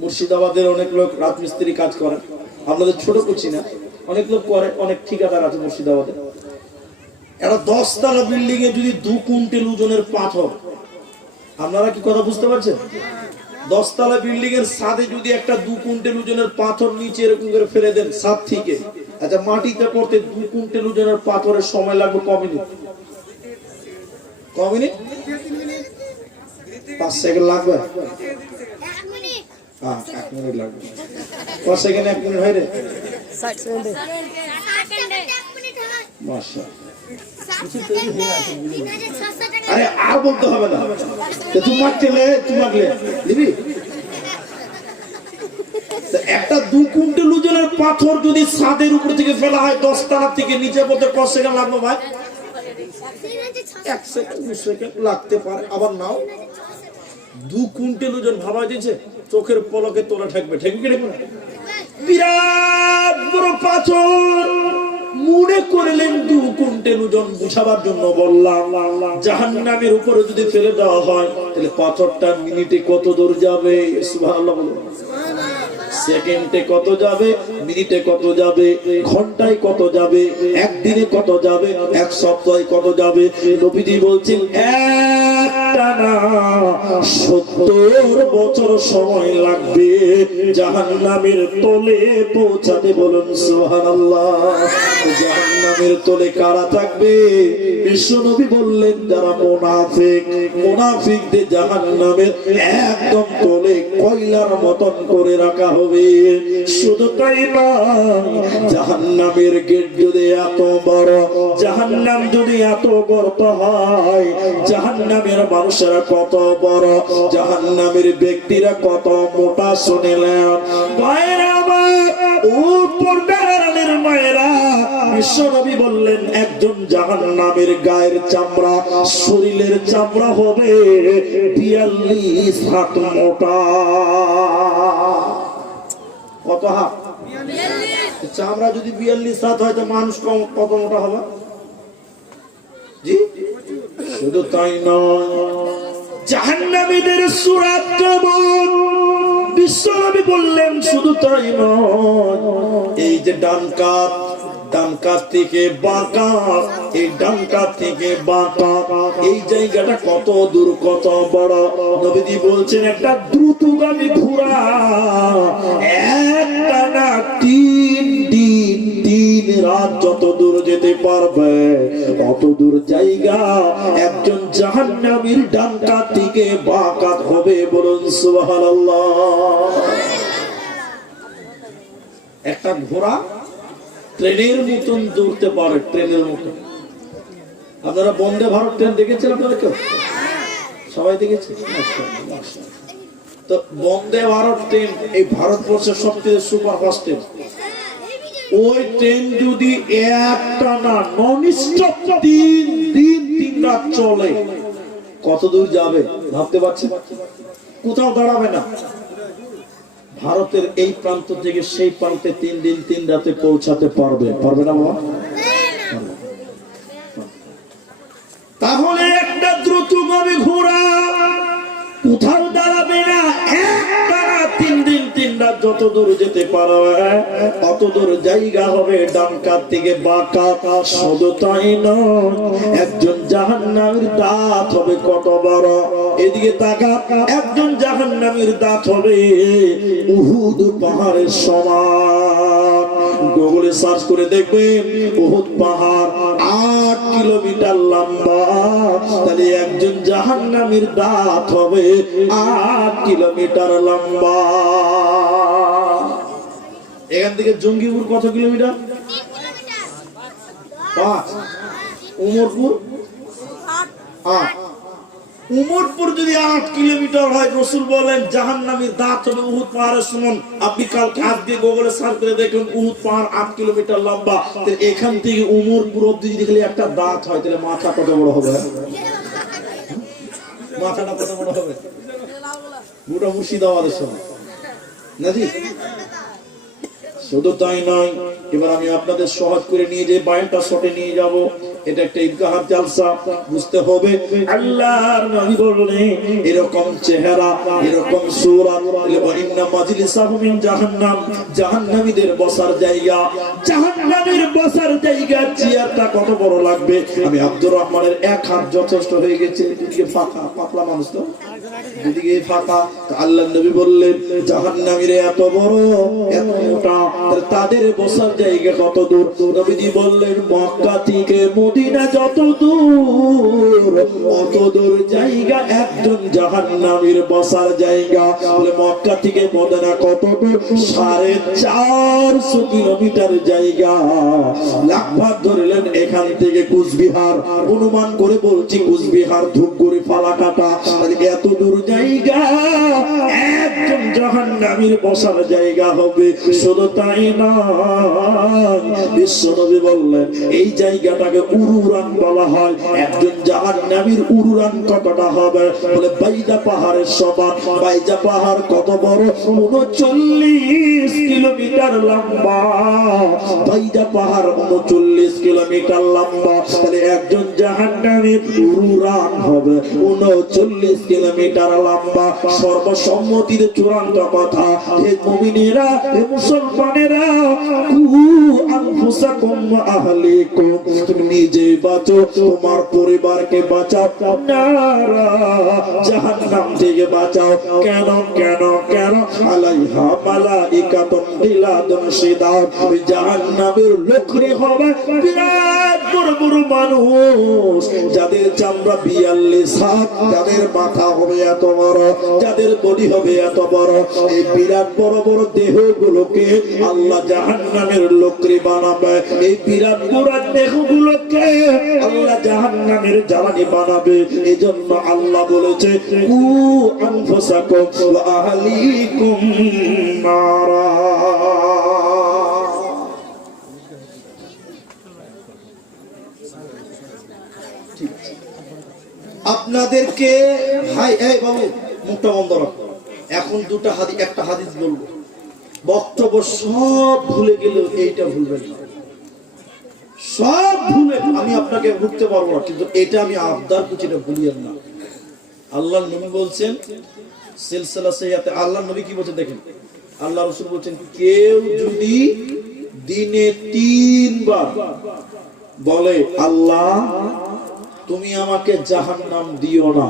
মুর্শিদাবাদের অনেক লোক রাজমিস্ত্রি কাজ করে, আপনাদের ছোট করছি না, অনেক লোক করে, অনেক ঠিকাদার আছে মুর্শিদাবাদে। একটা 10 তলা বিল্ডিং এ যদি 2 কুইন্টাল ওজনের পাথর, আপনারা কি কথা বুঝতে পারছেন? 10 তলা বিল্ডিং এর ছাদে যদি একটা 2 কুইন্টাল ওজনের পাথর নিচে এরকম করে ফেলে দেন ছাদ থেকে, আচ্ছা মাটিতে পড়তে 2 কুইন্টাল ওজনের পাথরের সময় লাগবে ক মিনিট? ক মিনিট? 5 সেকেন্ড লাগবে? হ্যাঁ 1 মিনিট লাগবে। কত সেকেন্ড? 1 মিনিট হয় রে? 60 সেকেন্ড। মাশাআল্লাহ। আরে আর বলতে হবে না, তুই মারলে দিবি। একটা 2 কুইন্টাল ওজনের পাথর যদি ছাদের উপর থেকে ফেলা হয় 10 তলা থেকে নিচে পড়তে কত সেকেন্ড লাগবে ভাই? 1 সেকেন্ড 2 সেকেন্ড লাগতে পারে, আবার নাও। 2 কুইন্টাল ওজন ভাবা দিয়েছে, চোখের পলকে তোলা ঠেকবে, ঠেকবে কি না? বিরাট বড় পাথর মনে করলেন 2 কুইন্টাল ওজন, বুঝাবার জন্য বললাম। জাহান্নামের উপরে যদি ফেলে দেওয়া হয় তাহলে পাথরটা মিনিটে কত দূর যাবে? সুবহানাল্লাহ বলুন। সেকেন্ডে কত যাবে, মিনিটে কত যাবে, ঘন্টায় কত যাবে, একদিনে কত যাবে, এক সপ্তাহে কত যাবে? নবীজি বলছেন একটানা 70 বছর সময় লাগবে জাহান্নামের তলে পৌঁছাতে। বলুন সুবহানাল্লাহ। জাহান্নামের তলে কারা থাকবে? বিশ্বনবী বললেন যারা মুনাফিক, মুনাফিকদের জাহান্নামের একদম তলে কয়লার মতন করে রাখা হবে। শুধু তাই নয়, জাহান্নামের গেট যদি এত বড়, জাহান্নাম যদি এত গর্ত হয়, জাহান্নামের মানুষেরা কত বড়, জাহান্নামের ব্যক্তিরা কত মোটা শুনিলেন। ভাইরা মায়েরা, বিশ্বনবী বললেন একজন জাহান্নামের গায়ের চামড়া, শরীরের চামড়া হবে 42 হাত মোটা। কত হাত? 42। চামড়া যদি 42 হাত হয় তো মানুষ কত মোটা হবে? জি, শুধু তাই নয়, জাহান্নামীদের সূরাত কেমন বিশ্বনবী বললেন। শুধু তাই নয়, এই যে ডান কাত থেকে বাঁকা, এই ডান কাত থেকে বাঁকা, এই জায়গাটা কত দূর কত বড়? নবীজি বলছেন একটা দ্রুতগামী ঘোড়া একটানা 3 দিন 3 রাত যত দূর যেতে পারবে অত দূর জায়গা একজন জাহান্নামীর ডান কাত থেকে বাঁকা হবে। বলুন সুবহানাল্লাহ। একটা ঘোড়া ট্রেনের মতন দৌড়তে পারে, ট্রেনের মতন। আপনারা বন্দে ভারত ট্রেন দেখেছেন? আপনারা কেউ সবাই দেখেছেন? তো বন্দে ভারত ট্রেন এই ভারতবর্ষের সবচেয়ে সুপারফাস্ট ট্রেন। ওই ট্রেন যদি একটানা নন স্টপ 3 দিন 3 রাত চলে কত দূর যাবে ভাবতে পারছেন? কোথাও দাঁড়াবে না। ভারতের এই প্রান্ত থেকে সেই প্রান্তে 3 দিন 3 রাতে পৌঁছাতে পারবে না বাবা? তাহলে একটা দ্রুতগামী ঘোড়া কোথাও দাঁড়াবে না, একটানা 3 দিন 3 রাত যত দূর যেতে পারবে অত দূর জায়গা হবে ডান কাত থেকে বাঁকা। শুধু তাই নয়, একজন জাহান্নামীর দাঁত হবে কত বড়? এদিকে তাকা, একজন জাহান্নামীর দাঁত হবে উহুদ পাহাড়ের সমান। গুগলে সার্চ করে দেখবেন উহুদ পাহাড় 8 কিলোমিটার লম্বা, তাহলে একজন জাহান্নামীর দাঁত হবে 8 কিলোমিটার লম্বা। এখান থেকে জঙ্গিপুর কত কিলোমিটার? 5। উমরপুর 8। উমরপুর যদি 8 কিলোমিটার হয়, রাসূল বলেন জাহান্নামীর দাঁত হবে উহুদ পাহাড়ের সমান। আপনি কালকে আজ দিয়ে গুগলে সার্চ করে দেখুন উহুদ পাহাড় 8 কিলোমিটার লম্বা। তাহলে এখান থেকে উমরপুর অবধি যদি খালি একটা দাঁত হয়, তাহলে মাথা কত বড় হবে? মাথাটা কত বড় হবে? গোটা মুর্শিদাবাদের সমান নাকি? শুধু তাই নয়, এবার আমি আপনাদের সহজ করে নিয়ে যে বায়ানটা শটে নিয়ে যাব। এটা একটা ঈদগাহের জালসা, বুঝতে হবে। আল্লাহর নবী বললেন এরকম চেহারা, এরকম সূরত, ইন্না মাজলিসাহু মিন জাহান্নাম, জাহান্নামীদের বসার জায়গা, জাহান্নামীর বসার জায়গা। চেয়ারটা কত বড় লাগবে? আমি আব্দুর রহমানের এক হাত যথেষ্ট হয়ে গেছে। এদিকে ফাঁকা, পাতলা মানুষ তো, এদিকে ফাঁকা। আল্লাহর নবী বললেন জাহান্নামীরা এত বড়, এত মোটা, তাদের বসার জায়গা কত দূর? নবীজি বললেন মক্কা থেকে মদিনা যত দূর, অত দূর জায়গা একজন জাহান্নামীর বসার জায়গা। বলে মক্কা থেকে মদিনা কত দূর? 450 কিলোমিটার জায়গা। লাখভাগ ধরলেন এখান থেকে কুচবিহার, অনুমান করে বলছি কুচবিহার, ধূপগুড়ি, ফালাকাটা, এত দূর জায়গা একজন জাহান্নামীর বসার জায়গা হবে। শুধু তাই না, বিশ্বনবী বললেন এই জায়গাটাকে উরুরান বলা হয়। একজন জাহান্নামীর উরুরান কতটা হবে? বলে বাইজা পাহাড়ের সমান। বাইজা পাহাড় কত বড়? 39 কিলোমিটার লম্বা। বাইজা পাহাড় 39 কিলোমিটার লম্বা। তাহলে একজন জাহান্নামীর উরুরান হবে 39 কিলোমিটার লম্বা। সর্বসম্মতির চূড়ান্ত কথা, হে মুমিনেরা, হে মুসলমানেরা, আনফুসাকুম ওয়া আহলিকুম, তুমি নিজে বাঁচো, তোমার পরিবারকে বাঁচাও, নারা জাহান্নাম থেকে বাঁচাও। কেন কেন কেন? আলাইহা মালাইকাতুন গিলাদুন শিদাদ, ওই জাহান্নামের লোকরে হবে বিরাট বড় বড় মানুষ, যাদের চামড়া 42 হাত, যাদের মাথা হবে এত বড়, যাদের বডি হবে এত বড়। এই বিরাট বড় বড় দেহগুলোকে আল্লাহ জাহান্নামের লোকরে বানাবে। এই বিরাট বড় দেহগুলোকে আল্লাহ জাহান্নামের জ্বালানি বানাবে। এজন্য আল্লাহ বলেছে কু আনফুসাকুম ওয়া আহলিকুম নারা। আপনাদেরকে ভাই, এই বাবু মুখটা বন্ধ রাখো। এখন দুটা হাদিস, একটা হাদিস বলবো, বক্তব্য সব ভুলে গেলেও এইটা ভুলবেন না। সব ভুলে আমি আপনাকে ভুলতে পারবো না, কিন্তু এটা আমি আবদার করছি, এটা ভুলিয়েন না। আল্লাহর নবী বলছেন সিলসিলা সহিহাতে, আল্লাহর নবী কি বলছেন দেখেন। আল্লাহ রাসূল বলছেন কেউ যদি দিনে 3 বার বলে আল্লাহ তুমি আমাকে জাহান্নাম দিও না,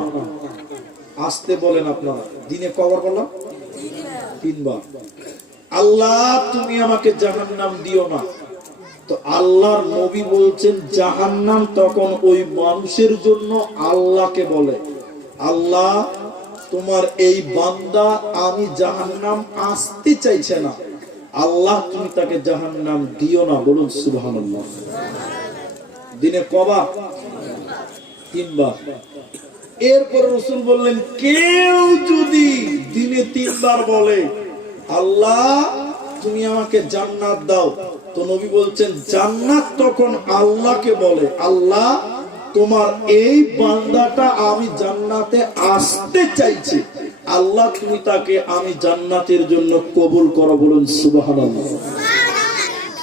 আসতে বলেন আপনারা, দিনে কবার বললাম? 3 বার। আল্লাহ তুমি আমাকে জাহান্নাম দিও না, তো আল্লাহর নবী বলছেন জাহান্নাম তখন ওই মানুষের জন্য আল্লাহকে বলে, আল্লাহ তোমার এই বান্দা আমি জাহান্নাম আসতে চাইছে না, আল্লাহ তুমি তাকে জাহান্নাম দিও না। বলুন সুবহানাল্লাহ। দিনে কবার? 3 বার। এরপর রাসূল বললেন কেউ যদি দিনে 3 বার বলে আল্লাহ তুমি আমাকে জান্নাত দাও, তো নবী বলছেন জান্নাত তখন আল্লাহকে বলে, আল্লাহ তোমার এই বান্দাটা আমি জান্নাতে আসতে চাইছি, আল্লাহ তুমি তাকে আমি জান্নাতের জন্য কবুল করো। বলুন সুবহানাল্লাহ।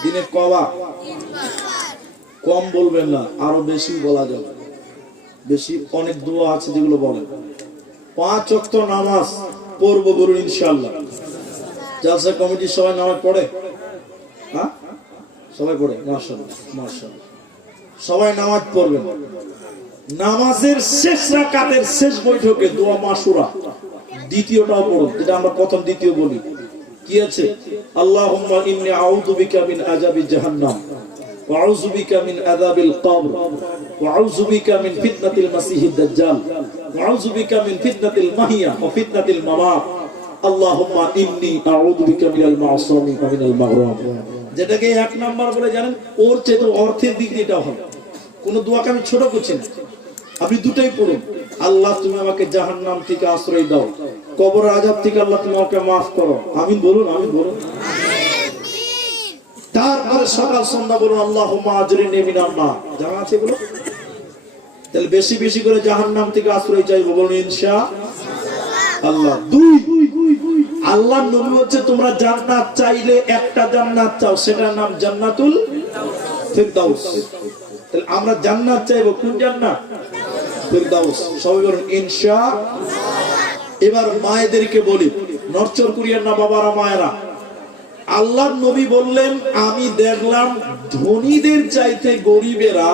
দিনে কবার? কম বলবেন না, আরো বেশি বলা যাবে। বেশি অনেক দোয়া আছে যেগুলো বলেন। 5 ওয়াক্ত নামাজ পড়বো বলুন ইনশাআল্লাহ। জালসা কমিটি সবাই নামাজ পড়ে? হ্যাঁ সবাই পড়ে, মাশাআল্লাহ মাশাআল্লাহ। সবাই নামাজ পড়বেন। নামাজের শেষ রাকাতের শেষ বৈঠকে দোয়া মাসুরা দ্বিতীয়টাও পড়ুন, যেটা আমরা প্রথম দ্বিতীয় বলি। কি আছে? আল্লাহুম্মা ইন্নী আউযু বিকা মিন আযাবি জাহান্নাম ওয়া আউযু বিকা মিন আযাবিল কবর ওয়া আউযু বিকা মিন ফিতনাতিল মাসিহিদ দাজ্জাল ওয়া আউযু বিকা মিন ফিতনাতিল মাহিয়া ওয়া ফিতনাতিল মামাত আল্লাহুম্মা ইন্নী আউযু বিকা মিনাল মা'সুমি ওয়া মিনাল মাগরুম। যেটাকে 1 নাম্বার বলে জানেন, ওর চেয়ে তো অর্থের দিক দিয়ে এটা হবে। কোন দোয়াকে আমি ছোট করছি না, আপনি দুটাই পড়ুন, আল্লাহ তুমি আমাকে জাহান্নাম থেকে আশ্রয় দাও, কবরের আযাব থেকে আল্লাহ তুমি আমাকে মাফ করো। আমিন বলুন, আমিন বলুন। তারপরে সকাল সন্ধ্যা বলুন আল্লাহুম্মা আজরিনি মিনান নার। জানা আছে এগুলো? তাহলে বেশি বেশি করে জাহান্নাম থেকে আশ্রয় চাইবো, বলুন ইনশাআল্লাহ। দুই, আল্লাহ নবী বলছে তোমরা জান্নাত চাইলে একটা জান্নাত চাও, সেটার নাম জান্নাতুল ফিরদাউস। তাহলে আমরা জান্নাত চাইবো, কোন জান্নাত? ফিরদাউস। সবাই বলুন ইনশাআল্লাহ। এবার মায়েদেরকে বলি, নরচর করিয়েন না বাবারা, মায়েরা। আল্লাহর নবী বললেন আমি দেখলাম ধনীদের চাইতে গরিবেরা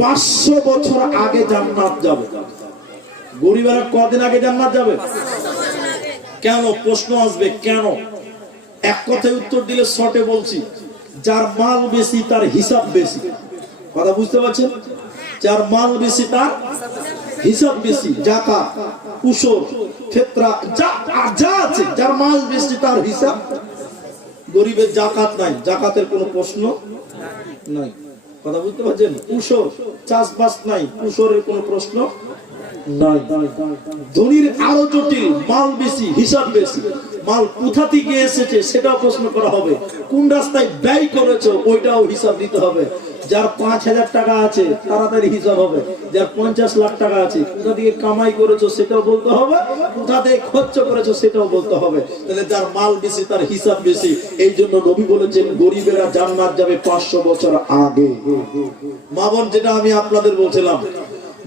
500 বছর আগে জান্নাত যাবে। গরিবেরা কদিন আগে জান্নাত যাবে? কেন? প্রশ্ন আসবে কেন? এক কথায় উত্তর দিলে শর্টে বলছি, যার মাল বেশি তার হিসাব বেশি। কথা বুঝতে পারছেন? যার মাল বেশি তার হিসাব বেশি। যাকাত, উসুর, ফিতরা যা আছে, যার মাল বেশি তার হিসাব। গরিবের যাকাত নাই, যাকাতের কোনো প্রশ্ন নাই। কথা বুঝতে পারছেন? উসুর, চাষবাস নাই, উসুরের কোনো প্রশ্ন নাই। ধনীর আরো জটিল, মাল বেশি, হিসাব বেশি। মাল কোথা থেকে এসেছে সেটাও প্রশ্ন করা হবে, কোন রাস্তায় ব্যয় করেছো ওইটাও হিসাব দিতে হবে। যার 5000 টাকা আছে তাড়াতাড়ি হিসাব হবে, যার 50 লাখ টাকা আছে কোথা থেকে কামাই করেছো সেটাও বলতে হবে, কোথা থেকে খরচ করেছো সেটাও বলতে হবে। তাহলে যার মাল বেশি তার হিসাব বেশি। এই জন্য নবী বলেছেন গরিবেরা জান্নাত যাবে 500 বছর আগে। মা বোন, যেটা আমি আপনাদের বলছিলাম,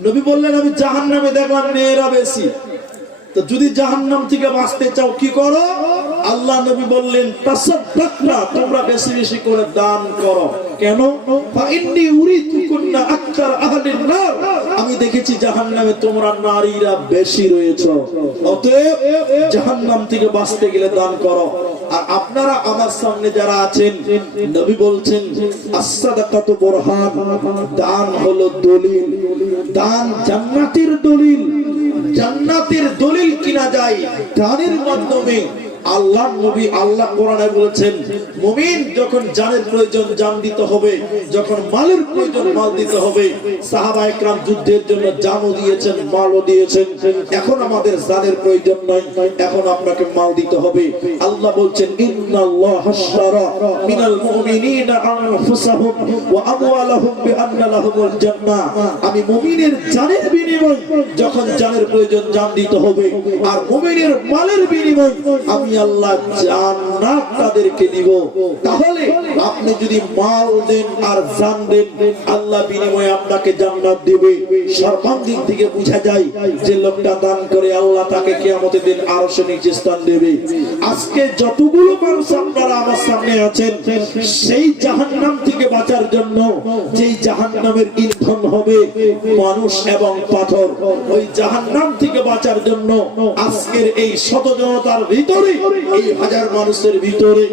নবী বললেন আমি জাহান্নামে দেখলাম মেয়েরা বেশি, তো যদি জাহান্নাম থেকে বাঁচতে চাও কি করো? আল্লাহ নবী বললেন তাসাদদাকনা, তোমরা বেশি বেশি করে দান করো। কেন? ফা ইন্নী উরিতুকুন্না আকতার আহলিন নার, আমি দেখেছি জাহান্নামে তোমরা নারীরা বেশি রয়েছে, অতএব জাহান্নাম থেকে বাঁচতে গেলে দান করো। আর আপনারা আমার সামনে যারা আছেন, নবী বলছেন as-সাদাকাতু বুরহান, দান হলো দলিল, দান জান্নাতের দলিল। জান্নাতের দলিল কিনা যায় দানের মাধ্যমে। আল্লাহ নবী, আল্লাহ কোরআনে বলেছেন মুমিন যখন জানের প্রয়োজন জান দিতে হবে, যখন মালের প্রয়োজন মাল দিতে হবে। সাহাবায়ে কেরাম যুদ্ধের জন্য জানও দিয়েছেন, মালও দিয়েছেন। এখন আমাদের জানের প্রয়োজন নাই, এখন আপনাকে মাল দিতে হবে। আল্লাহ বলছেন ইন্নাল্লাহা আশতারা মিনাল মুমিনিনা আনফুসাহুম ওয়া আমওয়ালাহুম বিআন্না লাহুমুল জান্নাহ, আমি মুমিনের জানের বিনিময়, যখন জানের প্রয়োজন জান দিতে হবে, আর মুমিনের মালের বিনিময় আমি আল্লাহ জান্নাত তাদেরকে দিব। তাহলে আপনি যদি মাল দেন আর জান দেন, আল্লাহ বিনিময়ে আপনাকে জান্নাত দিবে। সর্বাঙ্গীন থেকে বোঝা যায় যে লোকটা দান করে আল্লাহ তাকে কিয়ামতের দিন আরশের নিচে স্থান দেবে। আজকে যতগুলো মানুষ আপনারা আমার সামনে আছেন, সেই জাহান্নাম থেকে বাঁচার জন্য, যেই জাহান্নামের ইন্ধন হবে মানুষ এবং পাথর, ওই জাহান্নাম থেকে বাঁচার জন্য আজকের এই শত জনতার ভিতরে, এই হাজার মানুষের ভিতরে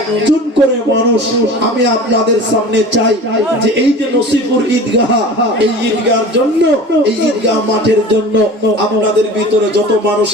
একজন করে মানুষ আমি আপনাদের সামনে চাই যে এই যে নসিপুর ঈদগাহ, এই ঈদগাহর জন্য, এই ঈদগাহ মাঠের জন্য আপনাদের ভিতরে যত মানুষ